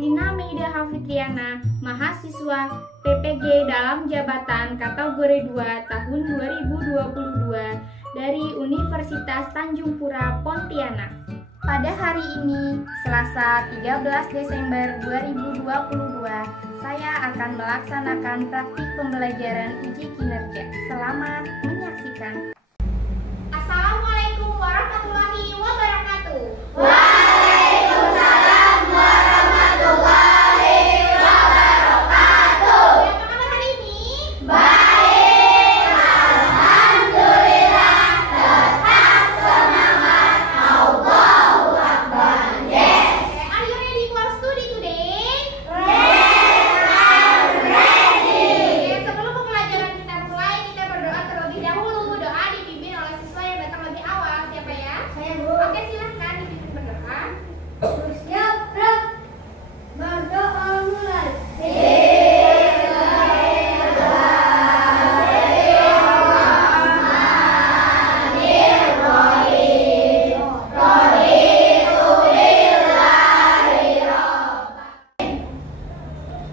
Rina Meida Hafitriana, mahasiswa PPG dalam jabatan kategori 2 tahun 2022 dari Universitas Tanjung Pura, Pontianak. Pada hari ini, Selasa 13 Desember 2022, saya akan melaksanakan praktik pembelajaran uji kinerja. Selamat menyaksikan. Assalamualaikum warahmatullahi wabarakatuh. Waalaikumsalam warahmatullahi wabarakatuh. Apa kabar hari ini? Baik, alhamdulillah. Tetap semangat. Allahu Akbar. Yes. Are you ready for study today? Ready. Sebelum pembelajaran kita mulai, kita berdoa terlebih dahulu. Doa dipimpin oleh siswa yang datang lebih awal. Siapa ya? Saya Bu. Oke, silahkan dipimpin berdoa. Siap, Rab. Berdoa mulai.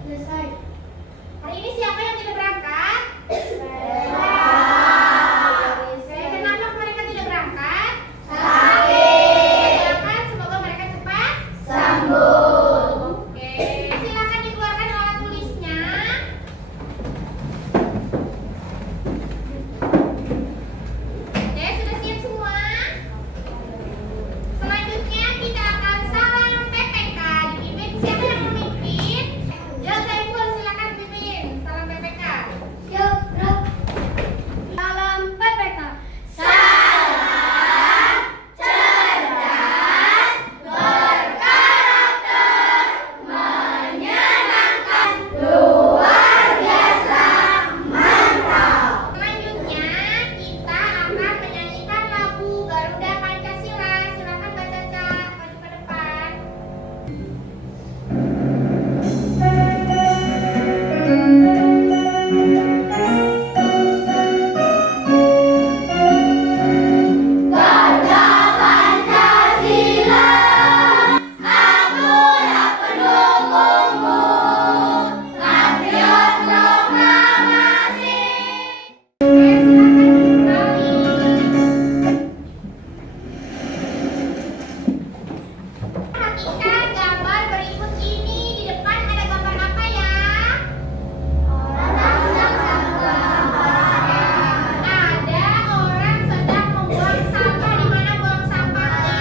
Selesai. Hari ini siapa yang tidak berangkat? Kenapa mereka tidak berangkat? Silakan, semoga mereka cepat Sambung. Oke, silakan dikeluarkan alat tulisnya. Oke, sudah siap semua? Selanjutnya kita akan salam PPK. Dipimpin siapa yang memimpin? Jal Saiful, silakan pimpin salam PPK. Siap, Rab. Salam PPK. Salam cerdas, berkarakter, menyenangkan, luar biasa, mantap. Selanjutnya kita akan menyanyikan lagu Garuda Pancasila. Silakan Mbak Caca maju ke depan. Garuda Pancasila, akulah pendukungmu, patriot proklamasi. Oke, silakan kembali. Perhatikan gambar berikut ini. Di depan ada gambar apa ya? Ada orang sedang membuang sampah. Di mana buang sampahnya?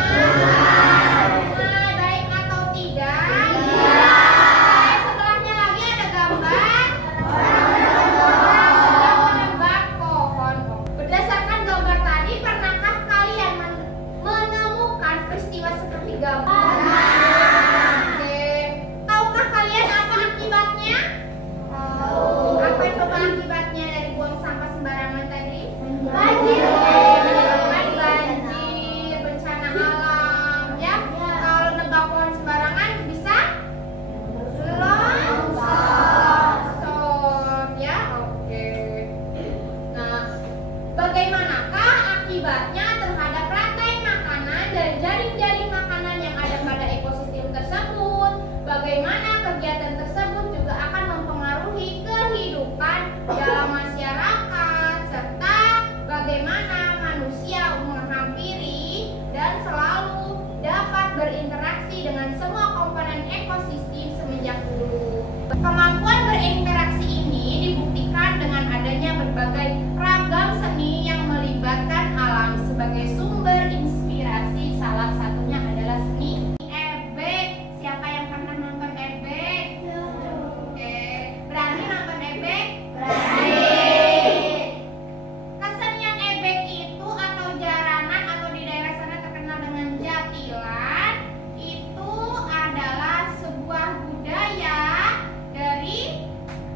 Sungai, baik atau tidak? Oke, sebelahnya lagi ada gambar orang sedang menebang pohon. Berdasarkan gambar tadi, pernahkah kalian menemukan peristiwa seperti gambar? Oke, tahukah kalian apa akibatnya? Apa coba akibatnya dari buang sampah sembarangan tadi? Banjir. Menyebabkan banjir, bencana alam, ya. Kalau nebang pohon sembarangan bisa longsor, ya. Oke. Nah, bagaimanakah akibatnya terhadap rantai makanan dan jaring-jaring makanan yang ada pada ekosistem tersebut? Bagaimana kegiatan tersebut juga akan mempengaruhi kehidupan dalam masyarakat, serta bagaimana manusia menghampiri dan selalu dapat berinteraksi dengan semua komponen ekosistem semenjak dulu. Kemampuan berinteraksi ini dibuktikan dengan adanya berbagai ragam seni yang melibatkan alam sebagai sumber inspirasi. Salah satunya adalah seni ebek. Siapa yang pernah nonton ebek? Oke, berani nonton ebek? Kesenian ebek itu atau jaranan atau di daerah sana terkenal dengan jatilan, itu adalah sebuah budaya dari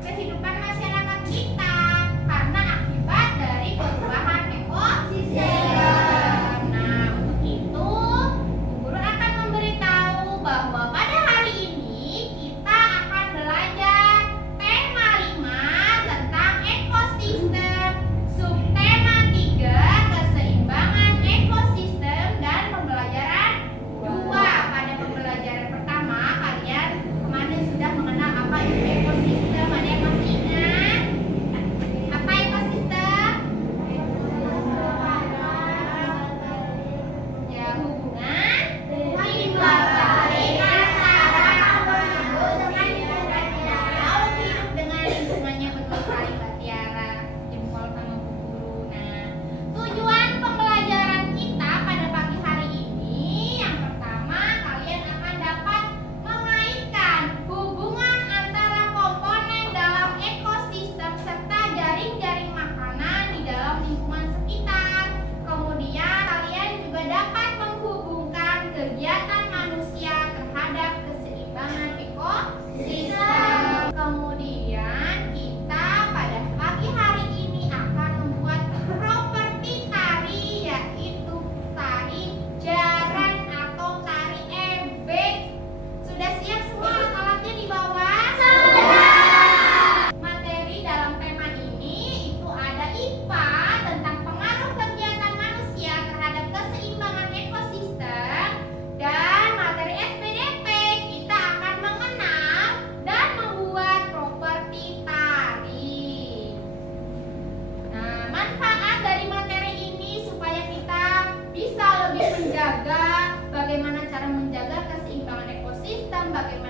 kehidupan masyarakat kita karena akibat dari perubahan ekosistem. Nah, untuk itu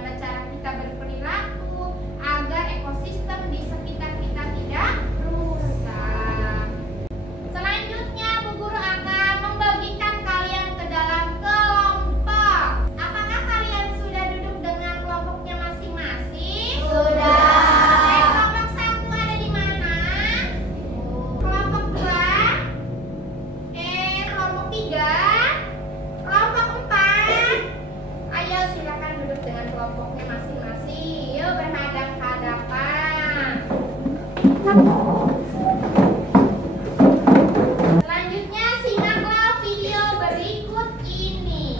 bagaimana cara kita berperilaku agar ekosistem di sekitar kita tidak rusak. Selanjutnya Bu Guru akan membagikan kalian ke dalam kelompok. Apakah kalian sudah duduk dengan kelompoknya masing-masing? Sudah. Kelompok 1 ada di mana? Kelompok 2? Kelompok 3? Kelompok 4? Ayo silakan duduk dengan kelompoknya masing-masing. Yuk berhadap-hadapan. Selanjutnya simaklah video berikut ini.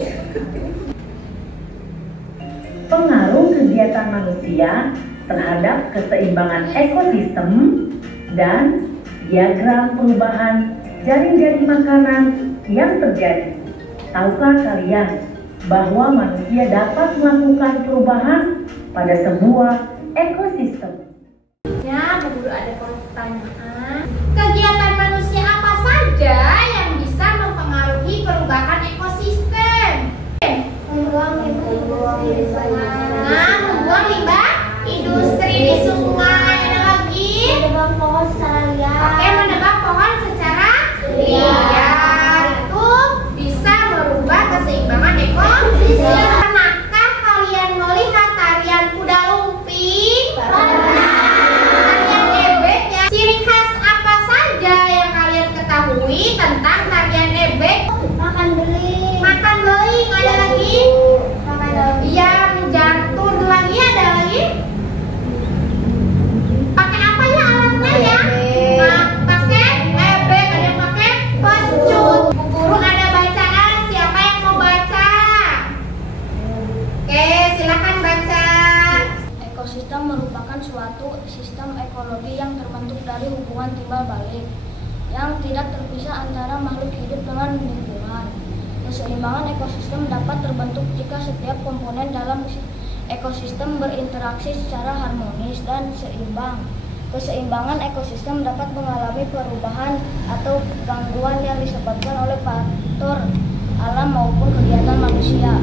Pengaruh kegiatan manusia terhadap keseimbangan ekosistem dan diagram perubahan jaring-jaring makanan yang terjadi. Tahukah kalian bahwa manusia dapat melakukan perubahan pada sebuah ekosistem? Ya, Bu Guru ada pertanyaan. Kegiatan manusia apa saja yang bisa mempengaruhi perubahan ekosistem? Membuang Nah, membuang limbah industri di sungai. Ada lagi? menebang pohon secara liar. Oke, menebang pohon secara liar. Itu bisa merubah keseimbangan ekosistem. Pernahkah kalian melihat tarian kuda lumping? Tarian ebek ya. Ciri khas apa saja yang kalian ketahui tentang tarian ebek? Makan beling. Makan beling, ada lagi? Makan daun. Iya, menjantur lagi, ada lagi? Pakai apa ya alatnya ya? Nah, pakai ebek, ada yang pakai pecut. Bu Guru ada bacaan, siapa yang mau baca? Oke, silakan baca. Ekosistem merupakan suatu sistem ekologi yang terbentuk dari hubungan timbal balik yang tidak terpisah antara makhluk hidup dengan lingkungan. Keseimbangan ekosistem dapat terbentuk jika setiap komponen dalam ekosistem berinteraksi secara harmonis dan seimbang. Keseimbangan ekosistem dapat mengalami perubahan atau gangguan yang disebabkan oleh faktor alam maupun kegiatan manusia.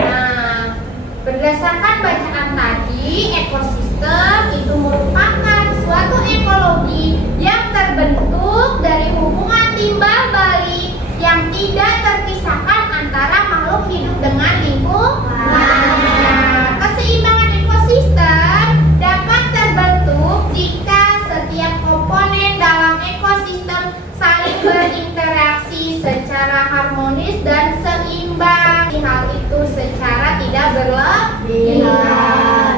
Nah, berdasarkan bacaan tadi, ekosistem itu merupakan suatu ekologi yang terbentuk dari hubungan timbal balik yang tidak terpisahkan antara makhluk hidup dengan lingkungannya. Keseimbangan ekosistem dapat terbentuk jika setiap komponen dalam ekosistem saling berinteraksi secara harmonis dan seimbang. Hal itu secara tidak berlebihan.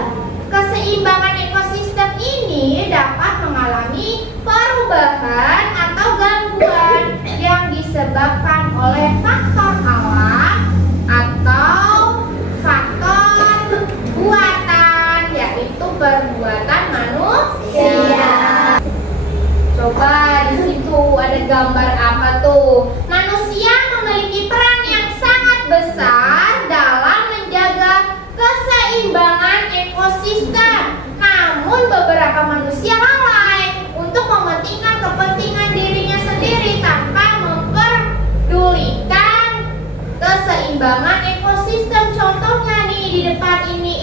Keseimbangan ekosistem ini dapat mengalami perubahan atau gangguan yang disebabkan oleh faktor alam atau faktor buatan, yaitu perbuatan manusia. Coba di situ ada gambar apa tuh? Manusia memiliki peran yang sangat besar dalam menjaga keseimbangan ekosistem. Namun beberapa manusia lalai untuk mementingkan kepentingan dirinya sendiri tanpa memperdulikan keseimbangan ekosistem. Contohnya nih di depan ini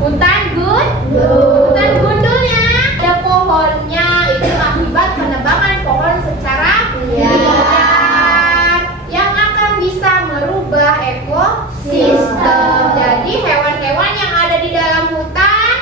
hutan gundul ya. Ada pohonnya, itu akibat penebangan pohon secara liar yang akan bisa merubah ekosistem. Jadi hewan-hewan yang ada di dalam hutan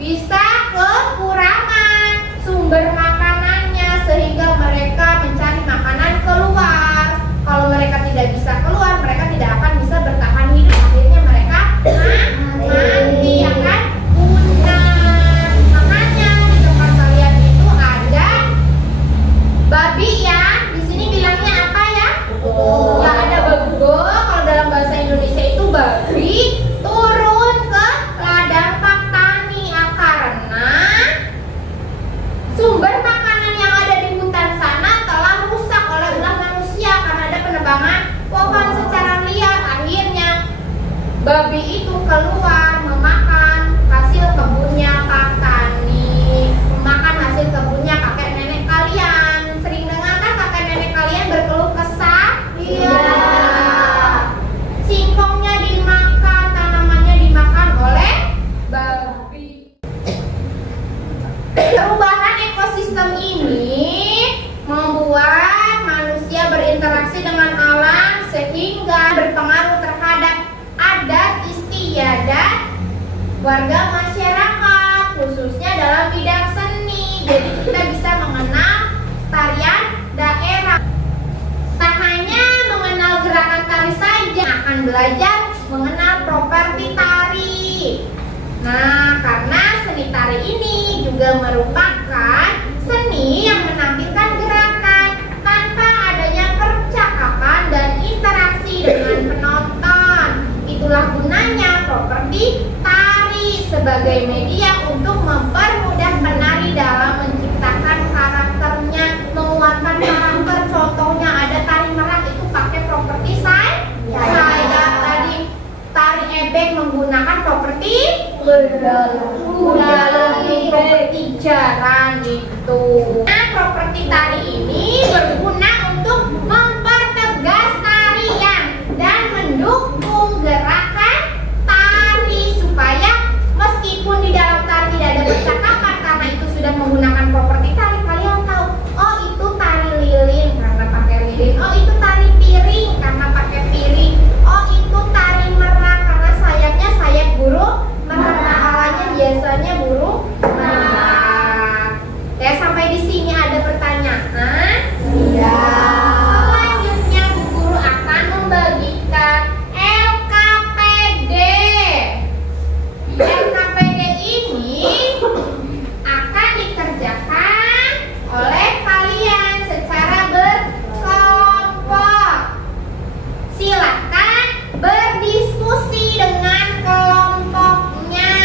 bisa kekurangan sumber makanannya sehingga mereka mencari makanan keluar. Kalau mereka tidak bisa keluar, mereka tidak akan bisa bertahan hidup. Akhirnya mereka mati, ya kan? Punah. Makanya di tempat kalian itu ada babi ya. Di sini bilangnya apa ya? Ya ada babugo. Kalau dalam bahasa Indonesia itu babi turun ke ladang petani karena sumber makanan yang ada di hutan sana telah rusak oleh ulah manusia karena ada penebangan pohon secara liar. Akhirnya babi itu keluar memakan hasil kebunnya petani, memakan hasil kebunnya kakek nenek kalian. Sering dengar kan kakek nenek kalian berkeluh kesah? Iya. Singkongnya dimakan, tanamannya dimakan. warga masyarakat, khususnya dalam bidang seni. Jadi kita bisa mengenal tarian daerah. Tak hanya mengenal gerakan tari saja, akan belajar mengenal properti tari. Nah, karena seni tari ini juga merupakan seni yang menampilkan gerakan tanpa adanya percakapan dan interaksi dengan penonton. Itulah gunanya properti tari sebagai media untuk mempermudah penari dalam menciptakan karakternya, menguatkan karakter. Contohnya ada tari merak itu pakai properti saya. Tadi tari ebek menggunakan properti kuda lebih, properti jaran gitu. Nah, properti tari ini berguna untuk mempertegas tarian dan mendukung gerakan tari supaya meskipun di dalam tari tidak ada percakapan, karena itu sudah menggunakan properti tari, kalian tahu, oh itu tari lilin karena pakai lilin, oh itu tari piring karena pakai piring, oh itu tari merak karena sayapnya sayap burung merak. Awalnya biasanya burung merak. Ya, sampai di sini ada pertanyaan? Iya. Selanjutnya Bu Guru akan membagikan LKPD. LKPD ini akan dikerjakan oleh kalian secara berkelompok. Silakan berdiskusi dengan kelompoknya.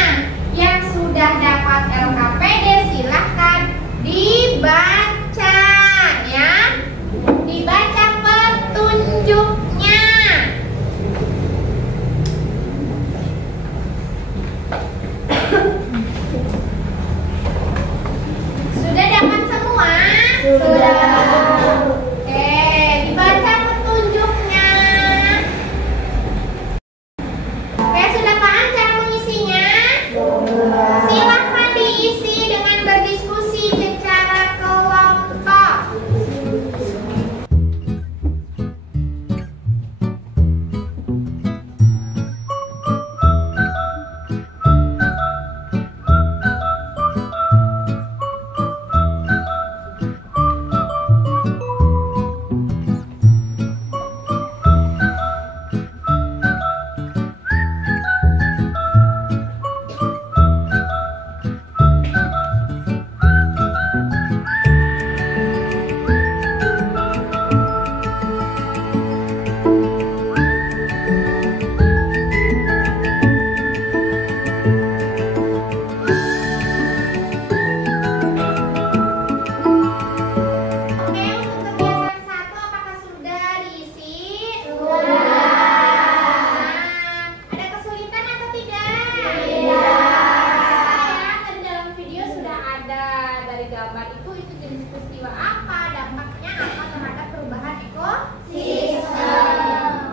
Yang sudah dapat LKPD silakan dibaca ya. Dibaca petunjuknya. Sudah dapat semua? Sudah. Oke, dibaca petunjuknya. Oke, sudah paham cara mengisinya? Silakan diisi dengan berdiskusi secara kelompok. Oke, untuk kegiatan 1 apakah sudah diisi? Sudah. Ada kesulitan atau tidak? Tidak. Tadi dalam video sudah ada dari gambar itu jenis peristiwa apa, dampaknya apa terhadap perubahan ekosistem.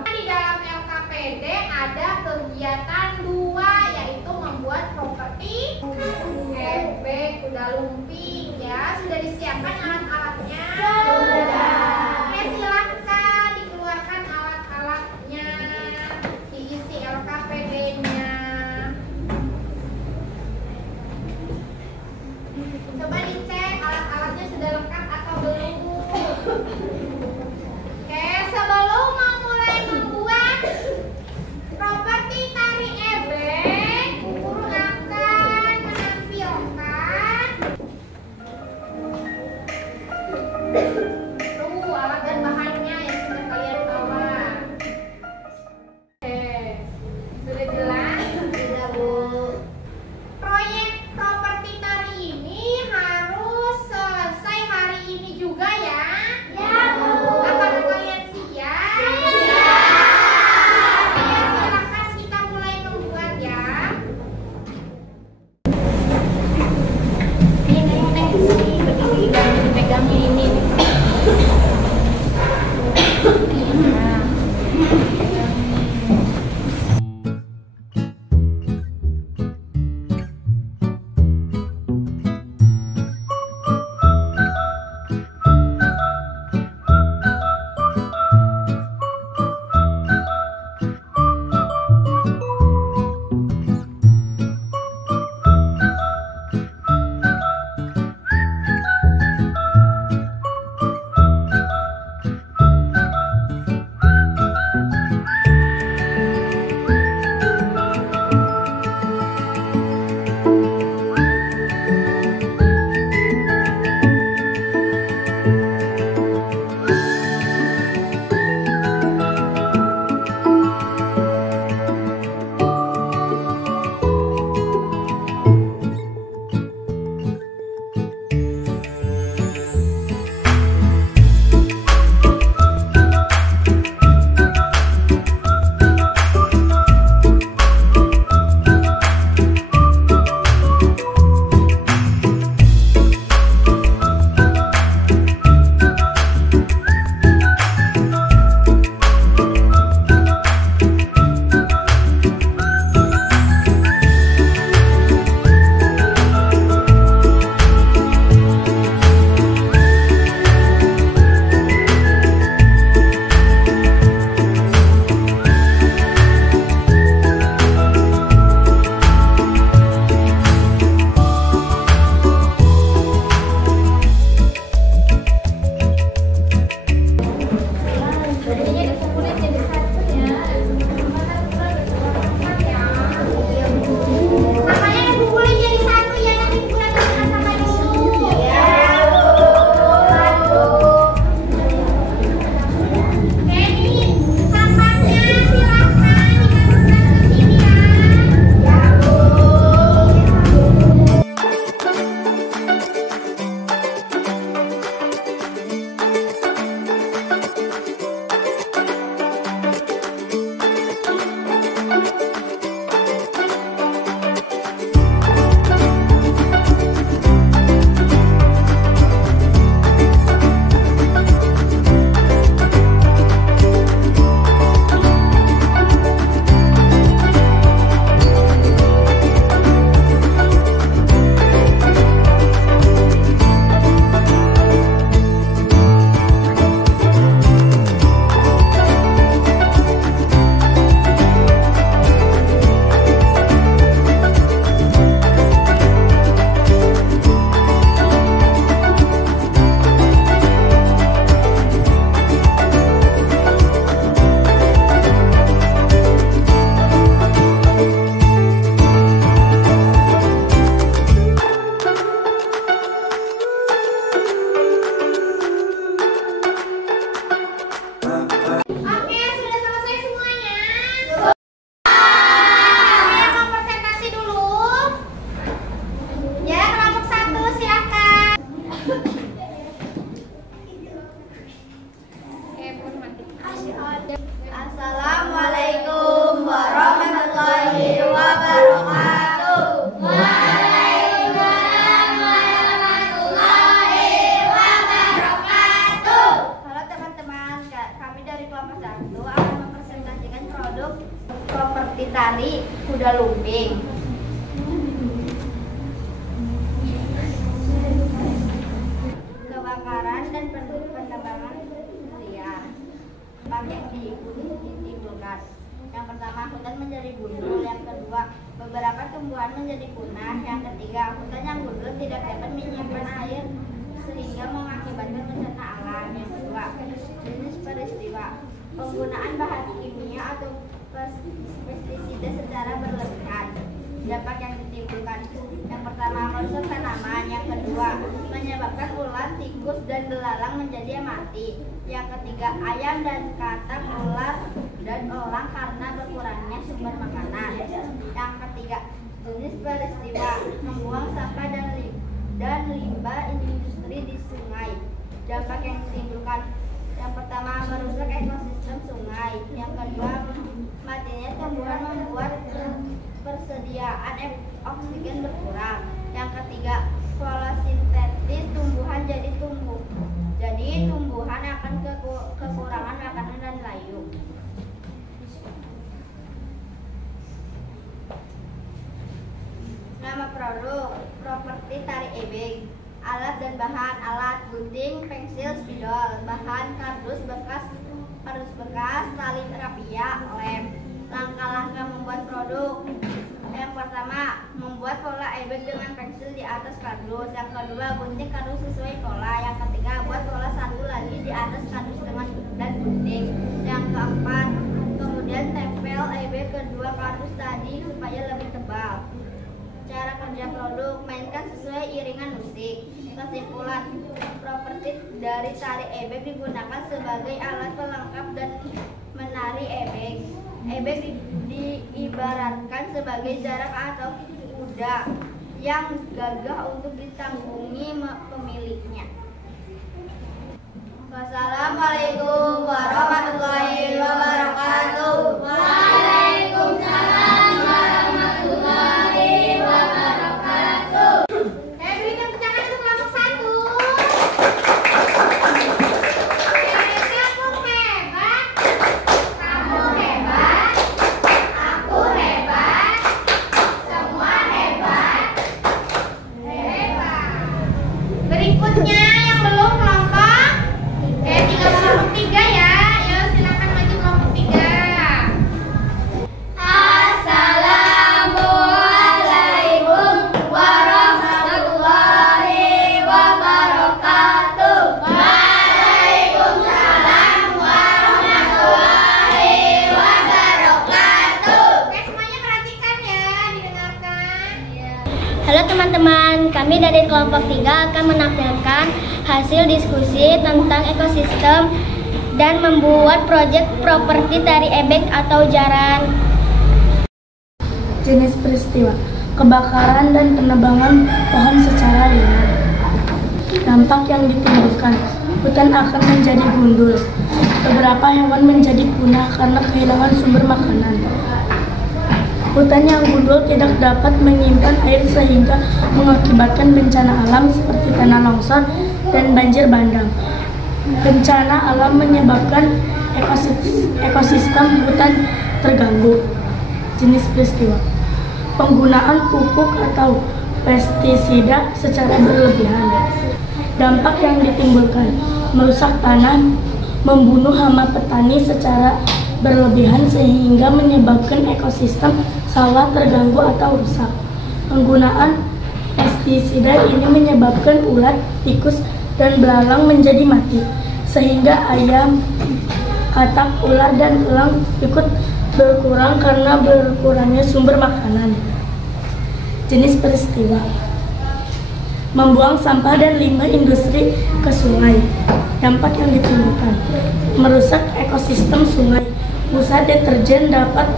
Di dalam LKPD ada kegiatan 2 yaitu membuat properti ebek, kuda lumping ya. Sudah disiapkan alat-alatnya? Sudah. Oke, silakan dikeluarkan alat-alatnya, diisi LKPD-nya. Coba dicek alat-alatnya sudah lengkap atau belum. Oke, sebelum memulai membuat properti tari ebek, guru akan menampilkan ebeng. Kebakaran dan penebangan liar. Dampak yang ditimbulkan. Yang pertama, hutan menjadi gundul. Yang kedua, beberapa tumbuhan menjadi punah. Yang ketiga, hutan yang gundul tidak dapat menyimpan air sehingga mengakibatkan bencana alam. Yang kedua, jenis peristiwa. Penggunaan bahan kimia atau pestisida secara berlebihan. Dampak yang ditimbulkan. Yang pertama, merusak tanaman. Yang kedua, menyebabkan ulat, tikus, dan belalang menjadi mati. Yang ketiga, ayam dan katak, ular, dan elang karena berkurangnya sumber makanan. Yang ketiga, jenis peristiwa. Membuang sampah dan limbah industri di sungai. Dampak yang ditimbulkan. Yang pertama, merusak ekosistem sungai. Yang kedua, matinya tumbuhan membuat persediaan oksigen berkurang. Yang ketiga, fotosintesis tumbuhan jadi tumbuhan akan kekurangan makanan dan layu. Nama produk, properti tari ebeng. Alat dan bahan, alat gunting, pensil, spidol. Bahan, kardus bekas, tali rapia, lem. Langkah-langkah membuat produk. Yang pertama, membuat pola ebeng dengan pensil di atas kardus. Yang kedua, gunting kardus sesuai pola. Yang ketiga, buat pola satu lagi di atas kardus dan gunting. Yang keempat, kemudian tempel ebeng kedua kardus tadi supaya lebih tebal. Cara kerja produk, mainkan sesuai iringan musik. Kesimpulan, properti dari tari ebeng digunakan sebagai alat pelengkap dan menari ebeng. Ebeng diibaratkan sebagai jarak atau kuda yang gagah untuk ditanggungi pemiliknya. Wassalamualaikum warahmatullahi wabarakatuh. Waalaikumsalam warahmatullahi wabarakatuh. Berikan tepuk tangan untuk kelompok 1. Kamu hebat. Kamu hebat. Aku hebat. Semua hebat. Hebat. Berikutnya yang belum kelompok. Tinggal kelompok 3 ya. Yuk silakan maju kelompok 3. Assalamualaikum warahmatullahi wabarakatuh. Waalaikumsalam warahmatullahi wabarakatuh. Oke, semuanya perhatikan ya, didengarkan. Halo teman-teman, kami dari kelompok 3 akan menampilkan hasil diskusi tentang ekosistem dan membuat proyek properti tari ebeng atau jaran. Jenis peristiwa, kebakaran dan penebangan pohon secara liar. Dampak yang ditimbulkan, hutan akan menjadi gundul. Beberapa hewan menjadi punah karena kehilangan sumber makanan. Hutan yang gundul tidak dapat menyimpan air sehingga mengakibatkan bencana alam seperti tanah longsor dan banjir bandang. Bencana alam menyebabkan ekosistem hutan terganggu. Jenis peristiwa, penggunaan pupuk atau pestisida secara berlebihan. Dampak yang ditimbulkan, merusak tanah, membunuh hama petani secara berlebihan sehingga menyebabkan ekosistem sawah terganggu atau rusak. Penggunaan pestisida ini menyebabkan ulat, tikus, dan belalang menjadi mati, sehingga ayam, katak, ular, dan elang ikut berkurang karena berkurangnya sumber makanan. Jenis peristiwa, membuang sampah dan limbah industri ke sungai. Dampak yang ditimbulkan, merusak ekosistem sungai. Busa deterjen dapat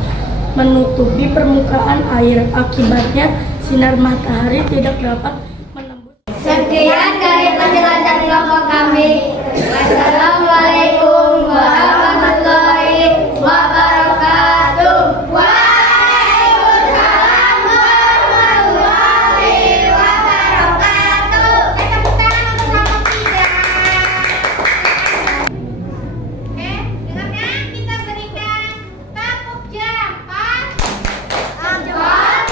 menutupi permukaan air. Akibatnya sinar matahari tidak dapat menembus. Sekian dari penjelasan kelompok kami. Wassalamualaikum warahmatullahi wabarakatuh. Waalaikumsalam warahmatullahi wabarakatuh. Tepuk tangan untuk kelompok 3. Oke, dengarkan, kita berikan tepuk jam. 4, 4,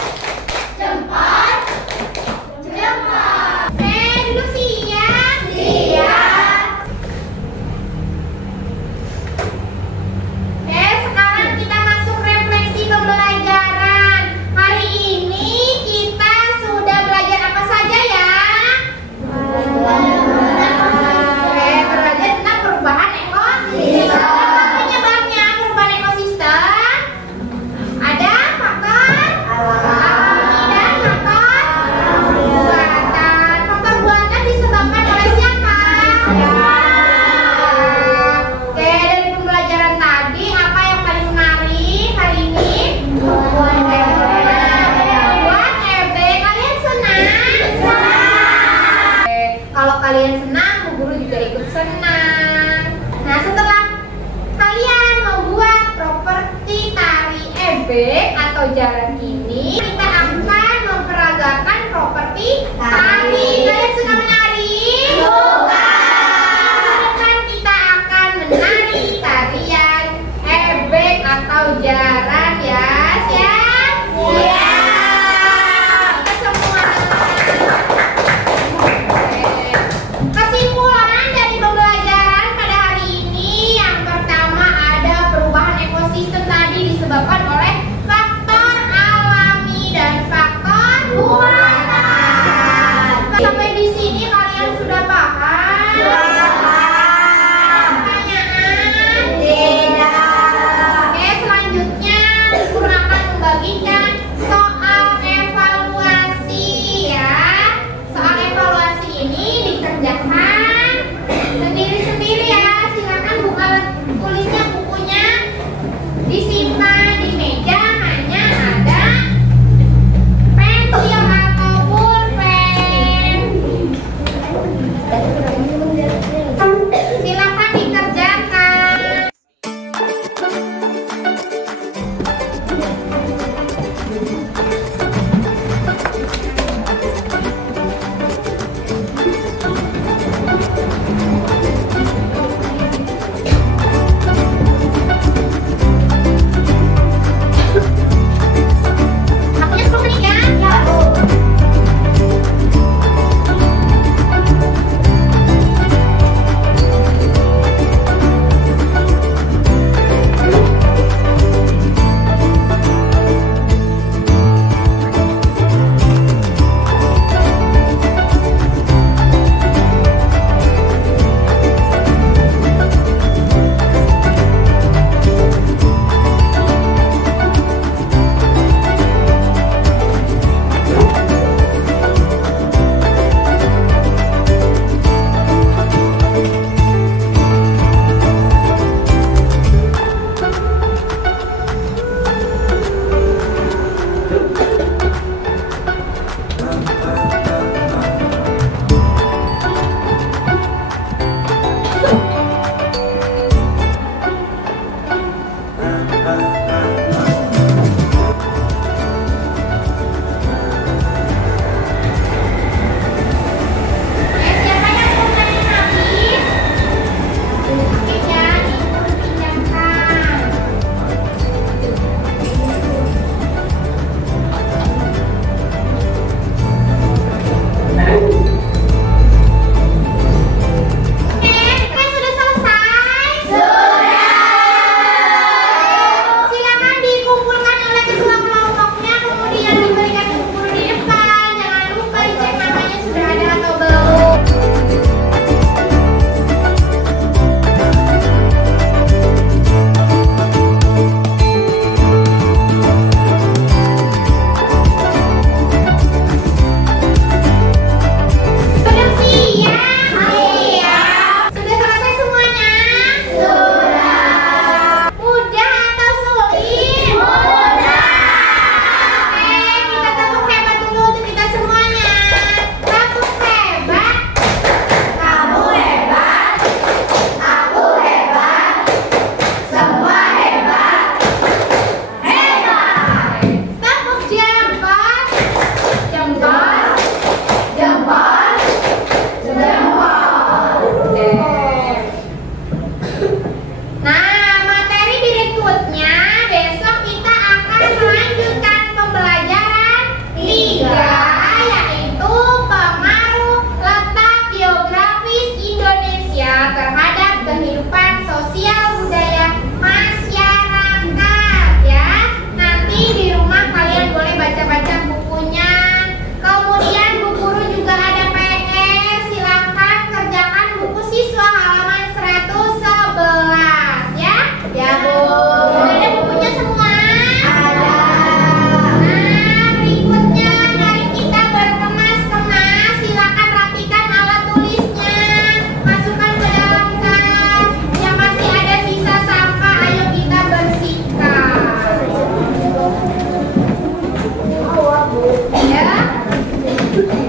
Thank you.